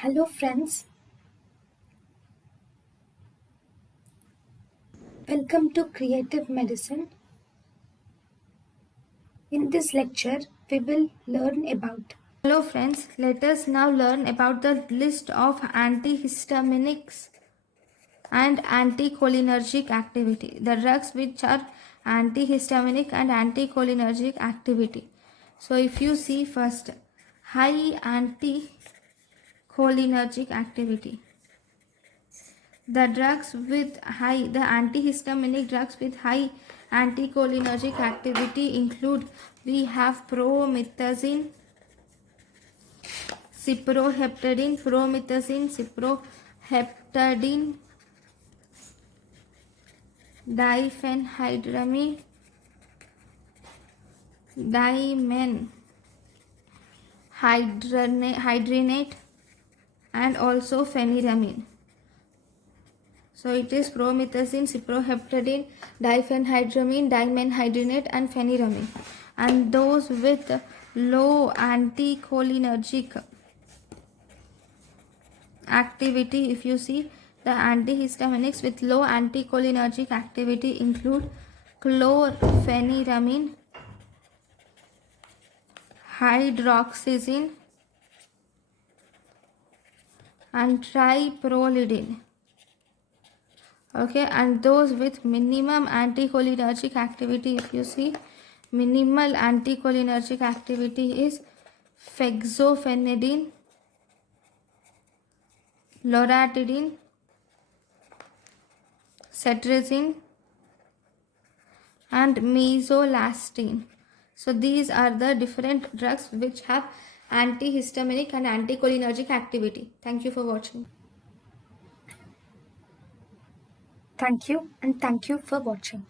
Hello friends, welcome to Creative Medicine. In this lecture, we will learn about. Hello friends, let us now learn about the list of antihistaminics and anticholinergic activity. The drugs which are antihistaminic and anticholinergic activity. So if you see first, high anticholinergic activity. The antihistaminic drugs with high anticholinergic activity include, we have promethazine, cyproheptadine, promethazine, cyproheptadine, diphenhydramine, dimenhydrinate, and also phenyramine. So it is promethazine, cyproheptadine, diphenhydramine, dimenhydrinate, and phenyramine. And those with low anticholinergic activity, if you see, the antihistaminics with low anticholinergic activity include chlorpheniramine, hydroxyzine, and triprolidine. Okay, and those with minimum anticholinergic activity, if you see, minimal anticholinergic activity is fexofenadine, loratadine, cetirizine, and mesolastine. So these are the different drugs which have antihistaminic and anticholinergic activity. Thank you for watching. Thank you and thank you for watching.